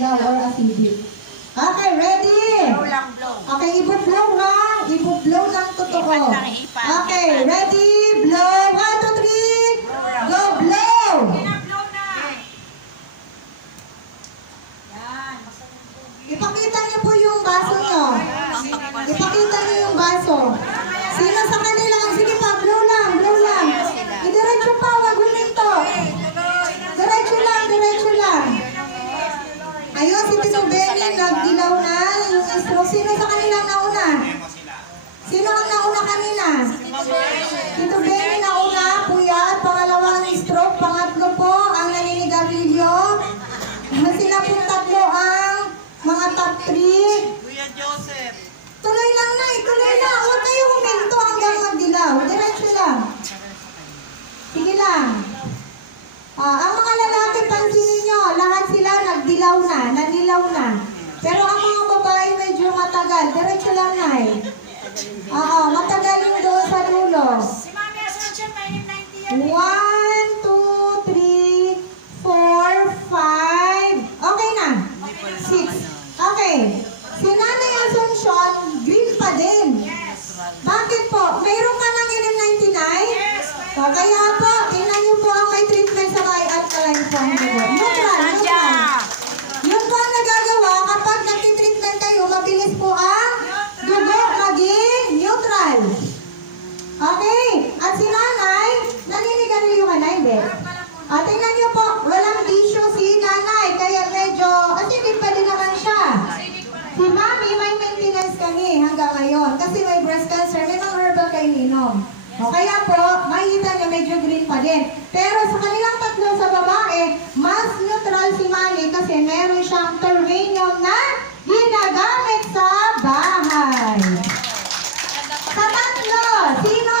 magdilaw or acidic. Okay, ready? Blow lang, blow. Okay, ibu-blow ha. Ibu-blow lang totoo. Ipan lang, ipan. Okay, ready? Blow. 1, 2, 3. Go, blow! Blow na. Yan. Ipakita niyo po yung baso niyo. Ipakita niyo yung baso. Sino sa kanila? Sige pa, blow lang, blow lang. Idiretso pa, wag huminto. Diretso lang, diretso lang. Ayun, si Tito Benny, nagdilaw na yung stroke. Sino sa kanila nauna? Sino ang nauna kanina? Tito Benny nauna, puyat. Pangalawang stroke, pangatlo po ang naninigarilyo. Sila po tatlo ang mga top 3. Kuya Joseph. Tuloy lang na, tuloy lang. Huwag kayo huminto hanggang magdilaw. Diretso lang. Sige lang. Ang mga lalaki, pansinin nyo, lahat sila nagdilaw na, nanilaw na. Pero ang mga babae medyo matagal. Diretso lang na eh. Matagal yung doon sa dulo. Si Mami Asuncion, 90 yan. 1, 2, 3, 4, 5. Okay na. 6. Okay. Si Nanay Asuncion, green pa din. Yes. Bakit po? Mayroon ka ng NM99? Yes. Kaya po, tingnan niyo po ang may treatment sa may alkaline po ang dugo. Neutral, neutral. Yun po ang nagagawa kapag nagtitreatment kayo, mabilis po ang dugo maging neutral. Okay? At si Nanay, naninigarilyo ka na, hindi? At tingnan niyo po, walang tissue si Nanay, kaya medyo acidic pa din naman siya. Si Mami, may maintenance kami hanggang ngayon. Kasi may breast cancer, may mga herbal kayo ininom. O kaya po, makikita niya medyo green pa din. Pero sa kanilang tatlo sa babae, mas neutral si Mami kasi meron siyang terranium na ginagamit sa bahay. Sa tatlo, sino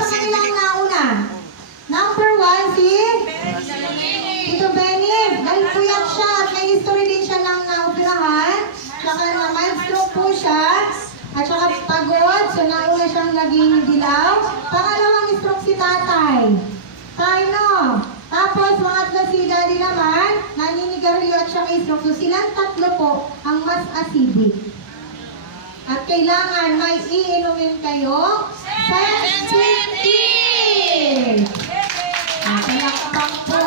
sa kanilang nauna? Number 1, si Tito Benny. Dahil puyak siya at may history din siya ng naoperahan. Saka naman, stroke po siya. At saka pagod, so nauna siyang naging dilaw. Pangalawang stroke si tatay. Tayo. Tapos, mga tatlo si daddy naman, naninigarilyo at siya may stroke. So silang tatlo po ang mas acidic. At kailangan may iinumin kayo. Sensitive! Kaya kapag po.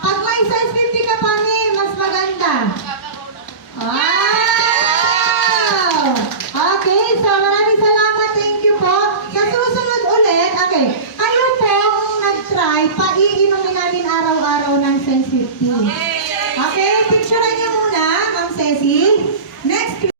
Pag may size 50 ka pa, mas maganda. Wow! Okay, so maraming salamat. Thank you po. Sa susunod ulit, okay, kayo po nag-try, paiinumin namin araw-araw ng Sense 50.